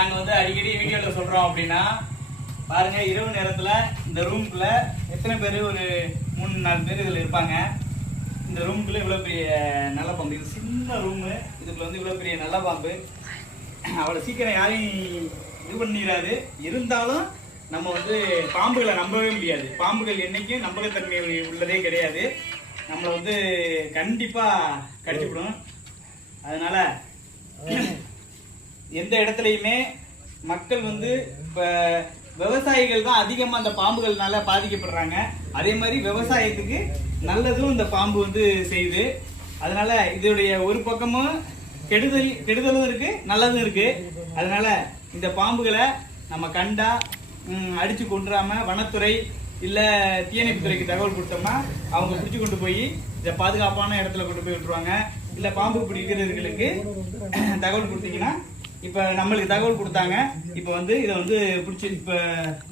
நாங்கள் வந்து அடிக்கடி வீடியோவில் சொல்கிறோம் அப்படின்னா பாருங்கள் இரவு நேரத்தில் இந்த ரூம்குள்ள எத்தனை பேர்? ஒரு மூணு நாலு பேர் இதில் இருப்பாங்க. இந்த ரூம்குள்ளே இவ்வளோ பெரிய நல்ல பாம்பு. இது சின்ன ரூமு இதுக்குள்ள வந்து இவ்வளோ பெரிய நல்ல பாம்பு. அவ்வளோ சீக்கிரம் யாரையும் இது பண்ணிடாது. இருந்தாலும் நம்ம வந்து பாம்புகளை நம்பவே முடியாது. பாம்புகள் என்றைக்கும் நம்பகத்தன்மை உள்ளதே கிடையாது. நம்மளை வந்து கண்டிப்பாக கடிச்சுவிடும் அதனால் எந்த இடத்துலையுமே மக்கள் வந்து இப்ப விவசாயிகள் தான் அதிகமா அந்த பாம்புகள்னால பாதிக்கப்படுறாங்க. அதே மாதிரி விவசாயத்துக்கு நல்லதும் இந்த பாம்பு வந்து செய்யுது. அதனால இதோடைய ஒரு பக்கமும் கெடுதல் கெடுதலும் இருக்கு நல்லதும் இருக்கு. அதனால இந்த பாம்புகளை நம்ம கண்டா அடிச்சு கொண்டுறாம வனத்துறை இல்ல தீயணைப்பு துறைக்கு தகவல் கொடுத்தோம்னா அவங்க பிடிச்சு கொண்டு போய் இதை பாதுகாப்பான இடத்துல கொண்டு போய் விட்டுருவாங்க. இல்ல பாம்பு பிடிக்கிறவர்களுக்கு தகவல் கொடுத்தீங்கன்னா இப்போ நம்மளுக்கு தகவல் கொடுத்தாங்க. இப்போ வந்து இதை வந்து பிடிச்சி இப்போ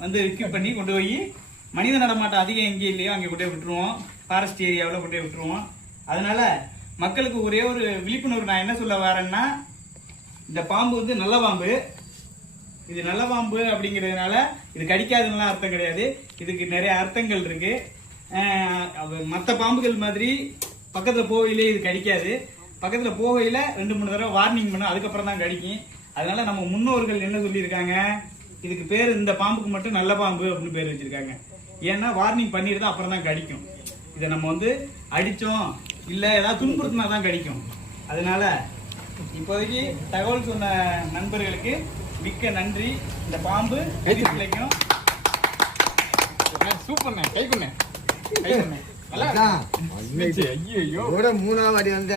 வந்து ரிக்யூப் பண்ணி கொண்டு போய் மனித நடமாட்டம் அதிகம் எங்கேயும் இல்லையோ அங்கே கொண்டு போய் விட்டுருவோம். ஃபாரஸ்ட் ஏரியாவில் கொண்டு போய் விட்டுருவோம். அதனால மக்களுக்கு ஒரே ஒரு விழிப்புணர்வு நான் என்ன சொல்ல வரேன்னா இந்த பாம்பு வந்து நல்ல பாம்பு. இது நல்ல பாம்பு அப்படிங்கிறதுனால இது கடிக்காதுன்னு அர்த்தம் கிடையாது. இதுக்கு நிறைய அர்த்தங்கள் இருக்கு. மற்ற பாம்புகள் மாதிரி பக்கத்தில் போகையிலே இது கடிக்காது. பக்கத்தில் போகையில் ரெண்டு மூணு தடவை வார்னிங் பண்ணும் அதுக்கப்புறம் தான் கடிக்கும். அதனால நம்ம முன்னோர்கள் என்ன சொல்லியிருக்காங்க? இதுக்கு பேர் இந்த பாம்புக்கு மட்டும் நல்ல பாம்பு அப்படின்னு பேர் வச்சிருக்காங்க. ஏன்னா வார்னிங் பண்ணிட்டு தான் அப்புறம் தான் கடிக்கும். இதை நம்ம வந்து அடிச்சோம் இல்ல ஏதாவது துன்புறுத்தினா தான் கடிக்கும். அதனால இப்போதைக்கு தகவல் சொன்ன நண்பர்களுக்கு மிக்க நன்றி. இந்த பாம்பு கதி பிழைக்கும் சூப்பர்ண்ணே கை கொண்ணே கை கொண்ணே நல்லா இதோட மூணாவது அடி வந்து